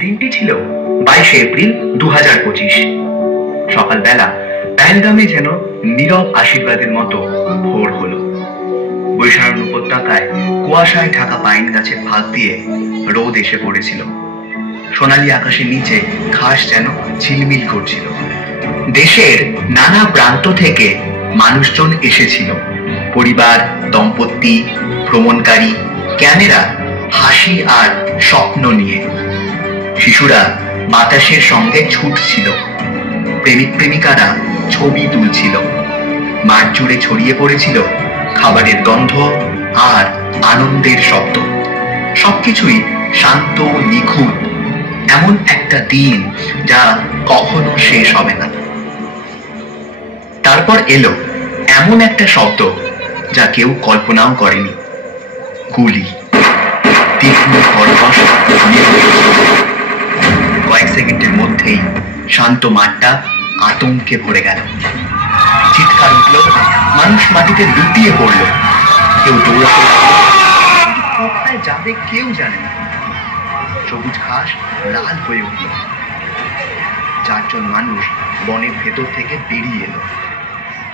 দিনটি ছিল 22 এপ্রিল 2025। সকালবেলা পেহেলগামে যেন নীরব আশীর্বাদের মতো ভোর হলো। বৈশারণ উপত্যকায় কুয়াশায় ঢাকা পাইন গাছের ফাঁক দিয়ে রোদ এসে পড়েছিল। সোনালী আকাশের নিচে ঘাস যেন ঝিলমিল করছিল। দেশের নানা প্রান্ত থেকে মানুষজন এসেছিল, পরিবার, দম্পতি, ভ্রমণকারী, ক্যামেরা, হাসি আর স্বপ্ন নিয়ে। শিশুরা বাতাসের সঙ্গে ছুটছিল, প্রেমিক প্রেমিকারা ছবি তুলছিল। মাঠ জুড়ে ছড়িয়ে পড়েছিল খাবারের গন্ধ আর আনন্দের শব্দ। সবকিছুই শান্ত, নিখুঁত, এমন একটা দিন যা কখনো শেষ হবে না। তারপর এলো এমন একটা শব্দ যা কেউ কল্পনাও করেনি। গুলি, তীক্ষ্ণ খরগোশ। কয়েক সেকেন্ডের মধ্যেই শান্ত মাঠটা আতঙ্কে ভরে গেল। চিৎকার উঠল, মানুষ মাটিতে লুটিয়ে পড়ল, কেউ দৌড়াতে লাগলো, কোথায় যাবে কেউ জানে না। সবুজ ঘাস লাল হয়ে উঠল। 4 জন মানুষ বনের ভেতর থেকে বেরিয়ে এলো,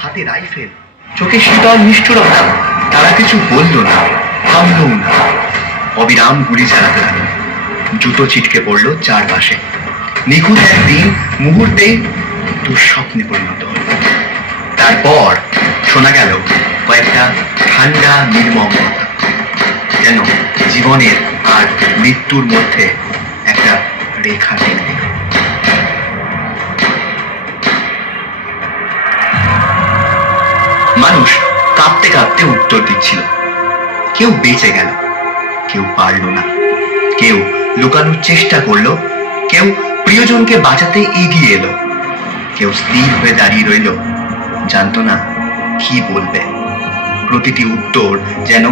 হাতে রাইফেল, চোখে শীতল নিষ্ঠুরতা। তারা কিছু বলল না, থামলও না, অবিরাম গুলি চালাতে লাগলো। জুতো ছিটকে পড়লো চারপাশে। নিখুঁত একদিন মুহূর্তেই দুঃস্বপ্নে পরিণত হল। তারপর শোনা গেল কয়েকটা ঠান্ডা নির্মম কথা, যেন জীবনের আর মৃত্যুর মধ্যে একটা রেখা টেনে দিল। মানুষ কাঁপতে কাঁপতে উত্তর দিচ্ছিল। কেউ বেঁচে গেল, কেউ পারল না, কেউ লুকানোর চেষ্টা করলো, কেউ প্রিয়জনকে বাঁচাতে এগিয়ে এলো, কেউ স্থির হয়ে দাঁড়িয়ে রইল, জানতো না কি বলবে। প্রতিটি উত্তর যেন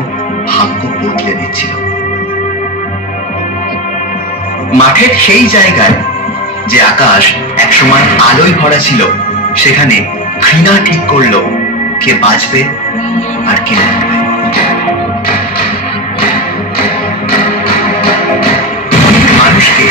ভাগ্য বদলে দিচ্ছিল। মাঠের সেই জায়গায় যে আকাশ একসময় আলোয় ভরা ছিল, সেখানে ঘৃণা ঠিক করলো কে বাঁচবে আর কে মরবে। মানুষকে